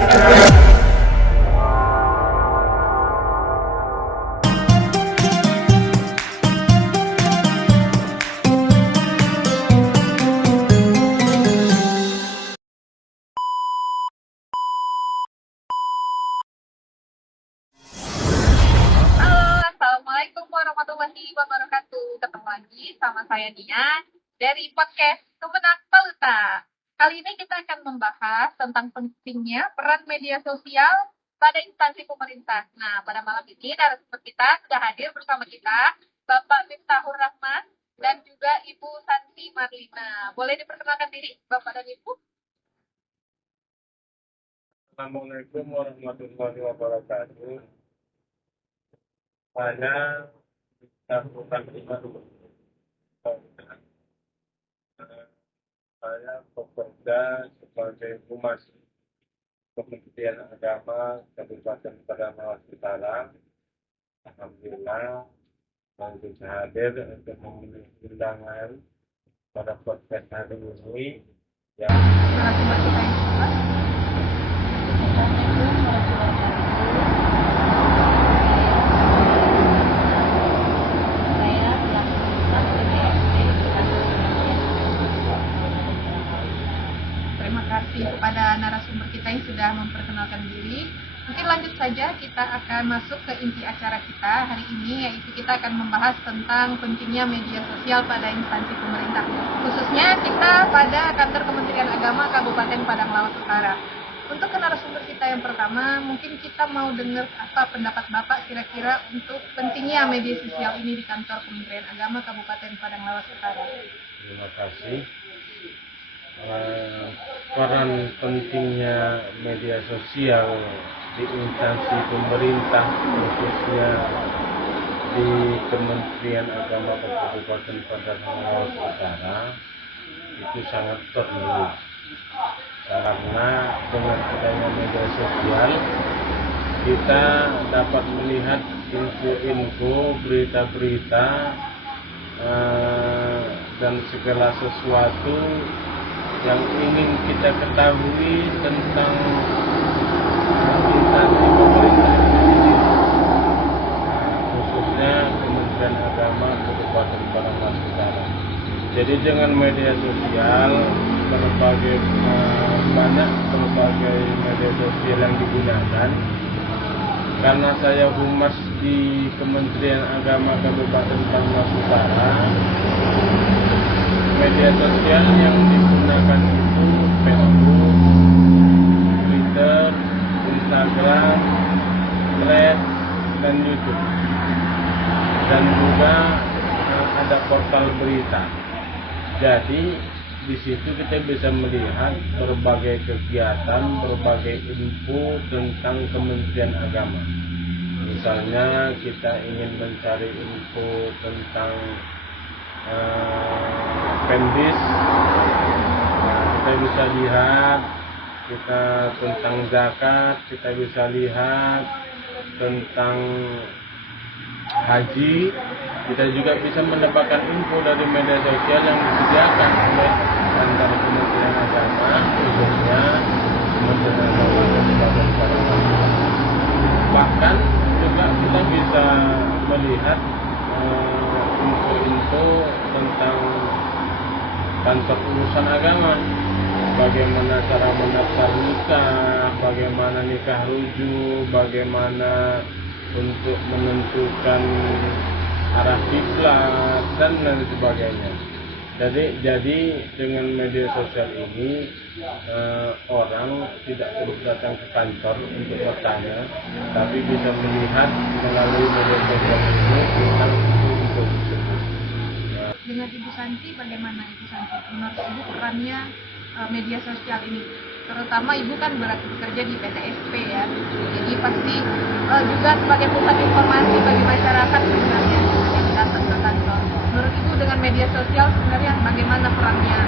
Halo, Assalamualaikum warahmatullahi wabarakatuh. Ketemu lagi sama saya Nia dari podcast Kemenak Paluta. Kali ini kita akan membahas tentang pentingnya peran media sosial pada instansi pemerintah. Nah, pada malam ini narasumber kita sudah hadir bersama kita, Bapak Miftahur Rahman dan juga Ibu Santi Marlina. Boleh diperkenalkan diri, Bapak dan Ibu? Assalamualaikum warahmatullahi wabarakatuh. Saya bukan saya bekerja sebagai humas Kementerian Agama Kabupaten Padang Lawas Utara. Alhamdulillah saya bisa hadir untuk memenuhi undangan pada podcast hari ini yang Narasumber kita yang kedua. Terima kasih kepada narasumber kita yang sudah memperkenalkan diri. Mungkin lanjut saja, kita akan masuk ke inti acara kita hari ini, yaitu kita akan membahas tentang pentingnya media sosial pada instansi pemerintah. Khususnya kita pada kantor Kementerian Agama Kabupaten Padang Lawas Utara. Untuk ke narasumber kita yang pertama, mungkin kita mau dengar apa pendapat Bapak kira-kira untuk pentingnya media sosial ini di kantor Kementerian Agama Kabupaten Padang Lawas Utara. terima kasih. Peran pentingnya media sosial di instansi pemerintah, khususnya di Kementerian Agama Kabupaten Padang Lawas Utara, itu sangat perlu, karena dengan adanya media sosial kita dapat melihat info-info, berita-berita, dan segala sesuatu yang ingin kita ketahui tentang instansi pemerintah ini, khususnya Kementerian Agama Kabupaten Padang Lawas Utara. Jadi dengan media sosial banyak berbagai media sosial yang digunakan. Karena saya humas di Kementerian Agama Kabupaten Padang Lawas Utara, media sosial yang digunakan itu Facebook, Twitter, Instagram, Threads, dan YouTube. Dan juga ada portal berita. Jadi di situ kita bisa melihat berbagai kegiatan, berbagai info tentang Kementerian Agama. Misalnya kita ingin mencari info tentang Pendis, kita bisa lihat tentang zakat, kita bisa lihat tentang haji. Kita juga bisa mendapatkan info dari media sosial yang disediakan oleh kantor Kementerian Agama, khususnya Kementerian Agama Kabupaten Padang Lawas Utara. Bahkan juga kita bisa melihat info-info tentang kantor urusan agama, bagaimana cara mendaftar nikah, bagaimana nikah rujuk, bagaimana untuk menentukan arah kiblat dan lain sebagainya. Jadi dengan media sosial ini orang tidak perlu datang ke kantor untuk bertanya, tapi bisa melihat melalui media sosial ini tentang info tersebut. Dengan Ibu Santi, bagaimana Ibu Santi menurut Ibu perannya media sosial ini? Terutama Ibu kan bekerja di PTSP ya, jadi pasti juga sebagai pusat informasi bagi masyarakat sebenarnya yang datang ke kantor. Menurut Ibu dengan media sosial sebenarnya bagaimana perannya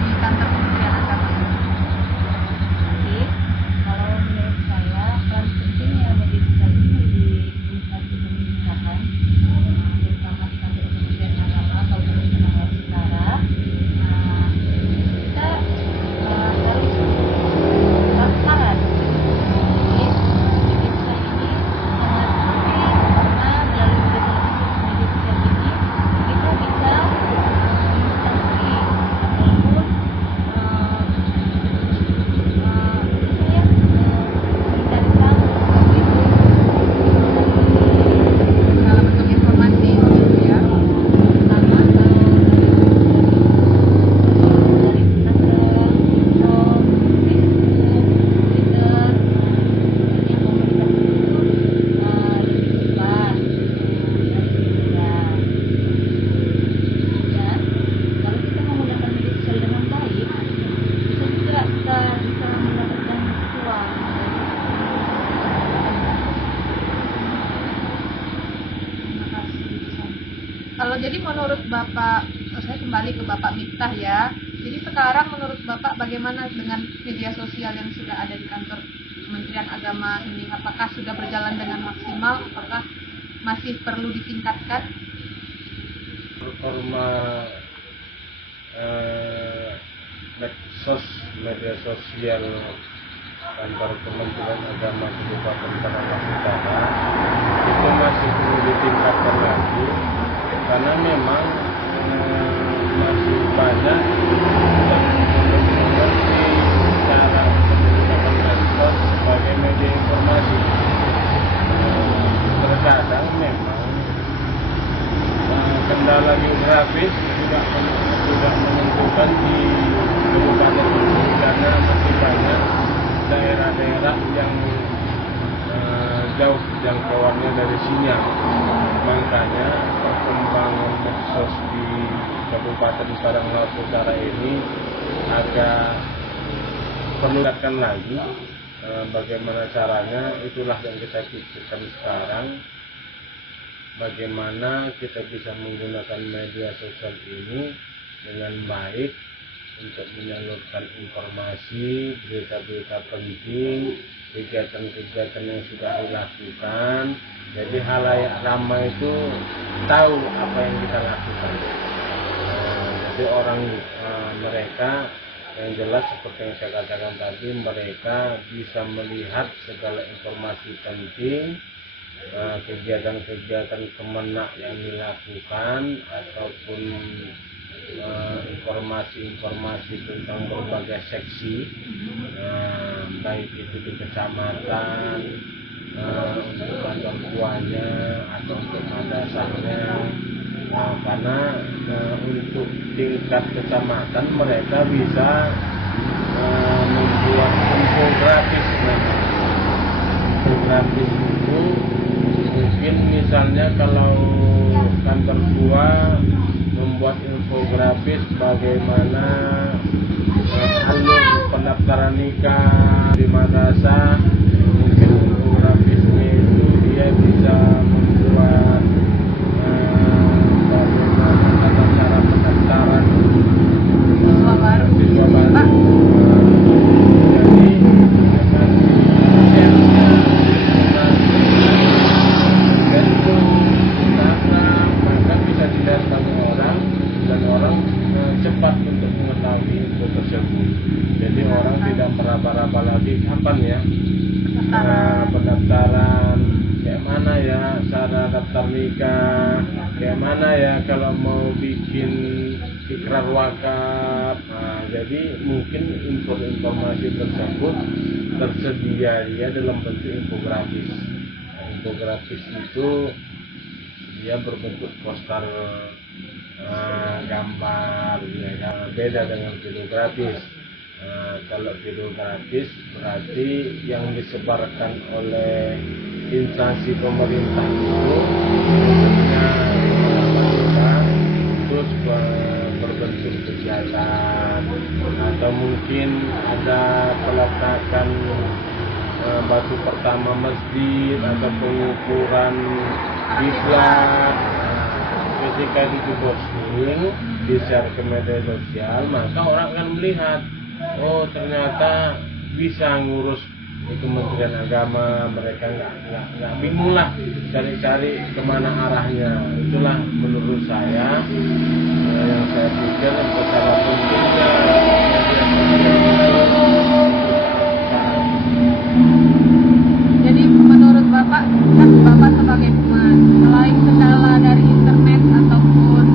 di kantor Kementerian Agama? Jadi, kalau menurut saya peran pentingnya media sosial ini di instansi pemerintahan, terutama di kantor Kementerian Agama Kabupaten Padang Lawas Utara, kita harus transparan Jadi menurut Bapak, saya kembali ke Bapak Miftah ya. Jadi sekarang menurut Bapak bagaimana dengan media sosial yang sudah ada di kantor Kementerian Agama ini? Apakah sudah berjalan dengan maksimal? Apakah masih perlu ditingkatkan? Performa media sosial kantor Kementerian Agama Kabupaten Karawang Utara itu masih perlu ditingkatkan lagi, karena memang masih banyak yang belum mengerti cara menggunakan medsos sebagai media informasi. Terkadang memang kendala geografis juga menentukan di kabupaten ini, karena masih banyak daerah-daerah yang jauh jangkauannya dari sinyal. Makanya perkembangan medsos di Kabupaten Karawang Utara ini agak perlu ditingkatkan lagi. Bagaimana caranya, itulah yang kita pikirkan sekarang. Bagaimana kita bisa menggunakan media sosial ini dengan baik untuk menyalurkan informasi, berita-berita penting, kegiatan-kegiatan yang sudah dilakukan. Jadi halayak ramai itu tahu apa yang kita lakukan. Jadi orang mereka yang jelas seperti yang saya katakan tadi, mereka bisa melihat segala informasi penting, kegiatan-kegiatan kemenak yang dilakukan, ataupun informasi-informasi tentang berbagai seksi, baik itu di kecamatan, untuk kantor tuanya atau untuk madrasahnya. Karena untuk tingkat kecamatan mereka bisa membuat infografis. Infografis itu mungkin misalnya kalau kantor tua membuat infografis bagaimana alur pendaftaran nikah di madrasah, mungkin infografisnya itu dia bisa membuat bagaimana tata cara pendaftaran Siswa baru. siswa baru. Pak, Jadi dengan share-nya, dengan Facebook, Instagram, maka bisa dilihat oleh orang, dan orang cepat untuk mengetahui info tersebut. Jadi orang tidak meraba-raba lagi kapan ya pendaftaran, kayak mana ya cara daftar nikah, kayak mana ya kalau mau bikin ikrar wakaf. Jadi mungkin informasi tersebut tersedia dia dalam bentuk infografis. Infografis itu dia berbentuk poster gambar, ya, beda dengan video grafis. Kalau video grafis berarti yang disebarkan oleh instansi pemerintah itu bentuknya terus berbentuk kegiatan, atau mungkin ada peletakan batu pertama masjid atau pengukuran kiblat. Ketika itu diposting, di-share ke media sosial, maka orang akan melihat, oh ternyata bisa ngurus di Kementerian Agama. Mereka nggak bingung lah cari-cari kemana arahnya. Itulah menurut saya yang saya pikir betapa pentingnya media sosial. jadi menurut Bapak, kan Bapak sebagai umat, selain kendala dari internet ataupun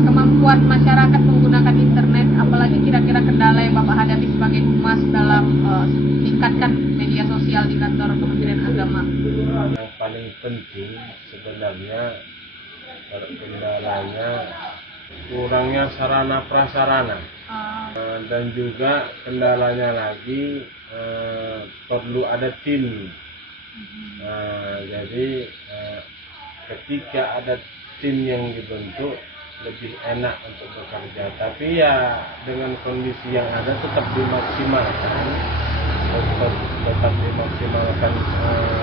kemampuan masyarakat menggunakan internet, apalagi kira-kira kendala yang Bapak hadapi sebagai umat dalam meningkatkan media sosial di kantor Kementerian Agama? Yang paling penting sebenarnya kendalanya kurangnya sarana prasarana, dan juga kendalanya lagi perlu ada tim. Jadi ketika ada tim yang dibentuk lebih enak untuk bekerja, tapi ya dengan kondisi yang ada tetap dimaksimalkan,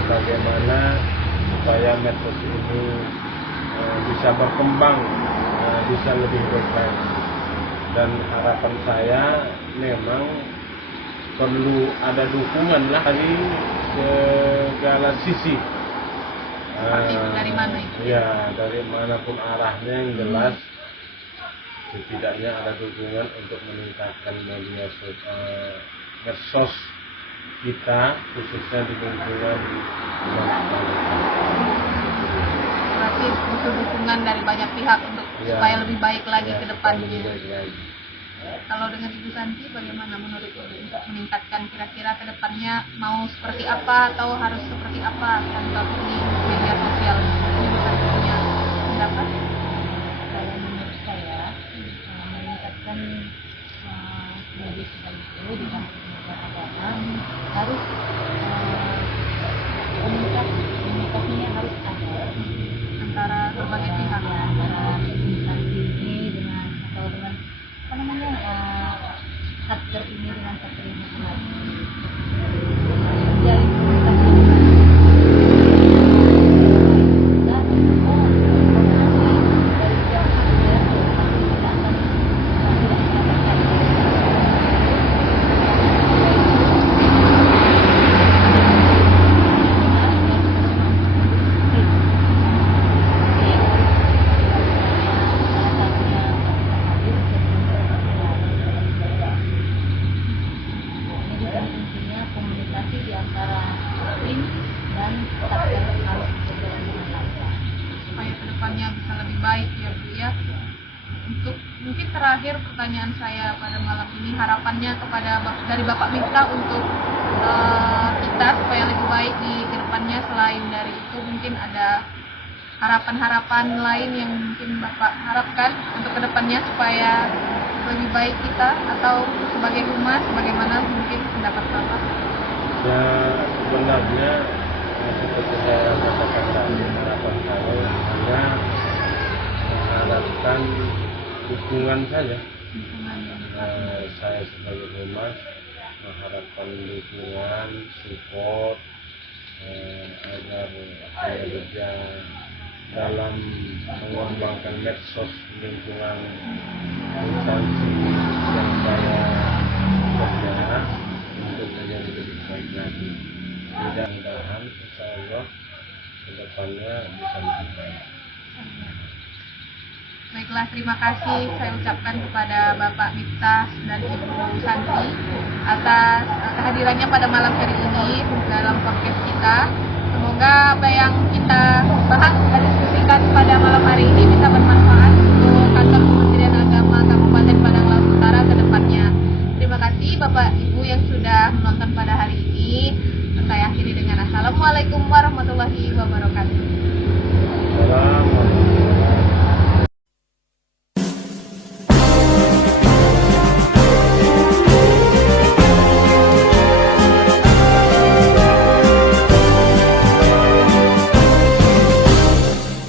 bagaimana supaya medsos ini bisa berkembang, bisa lebih baik. Dan harapan saya memang perlu ada dukungan lah dari segala sisi. Seperti itu dari mana itu? Ya, dari manapun arahnya yang jelas setidaknya ada dukungan untuk meningkatkan medsos kita, khususnya di lingkungan Berarti butuh dukungan dari banyak pihak untuk supaya lebih baik lagi ke depannya. Kalau dengan Ibu Santi, bagaimana menurut Ibu untuk meningkatkan kira-kira ke depannya mau seperti apa atau harus seperti apa kantor di media sosial? Ibu Santi punya pendapat? Kalau menurut saya meningkatkan media sosial itu di kantor agama harus komunikasinya harus ada Antara berbagai pihak. ya, antara instansi ini dengan atau dengan apa namanya satker ini dengan satker ini masing-masing. Menjalin komunikasi intinya komunikasi di antara tim dan satker harus berjalan dengan lancar. Supaya ke depannya bisa lebih baik ya Bu ya. Untuk mungkin terakhir pertanyaan saya pada malam ini, harapannya kepada dari Bapak Miftah untuk kita supaya lebih baik di kedepannya. Selain dari itu mungkin ada harapan-harapan lain yang mungkin Bapak harapkan untuk kedepannya supaya lebih baik kita, atau sebagai humas bagaimana mungkin pendapat Bapak? Ya, sebenarnya seperti saya katakan tadi, harapan saya hanya mengharapkan dukungan saja. Saya sebagai humas mengharapkan dukungan, support agar bekerja dalam mengembangkan medsos lingkungan instansi yang saya kerja untuk menjadi lebih baik lagi. Mudah-mudahan insya Allah ke depannya bisa lebih baik. Baiklah, terima kasih saya ucapkan kepada Bapak Miftah dan Ibu Santi atas kehadirannya pada malam hari ini dalam podcast kita. Semoga apa yang kita bahas dan diskusikan pada malam hari ini bisa bermanfaat untuk kantor Kementerian Agama Kabupaten Padang Laut Utara ke depannya. Terima kasih Bapak Ibu yang sudah menonton pada hari ini. Saya akhiri dengan Assalamualaikum warahmatullahi wabarakatuh. Assalamualaikum.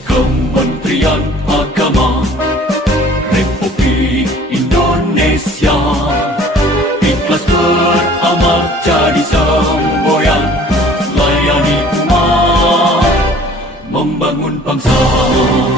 Kementerian Agama Republik Indonesia ikhlas beramal jadi semboyan, layani umat, membangun bangsa.